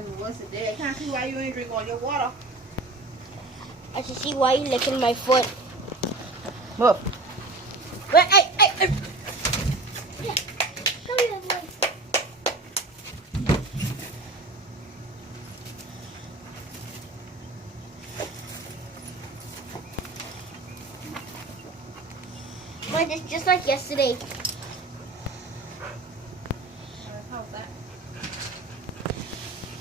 mean, what's the day? I can't see why you ain't drink all your water. I can see why you licking my foot. Move. Wait, hey. Yeah. Come here, boy. Mine is just like yesterday.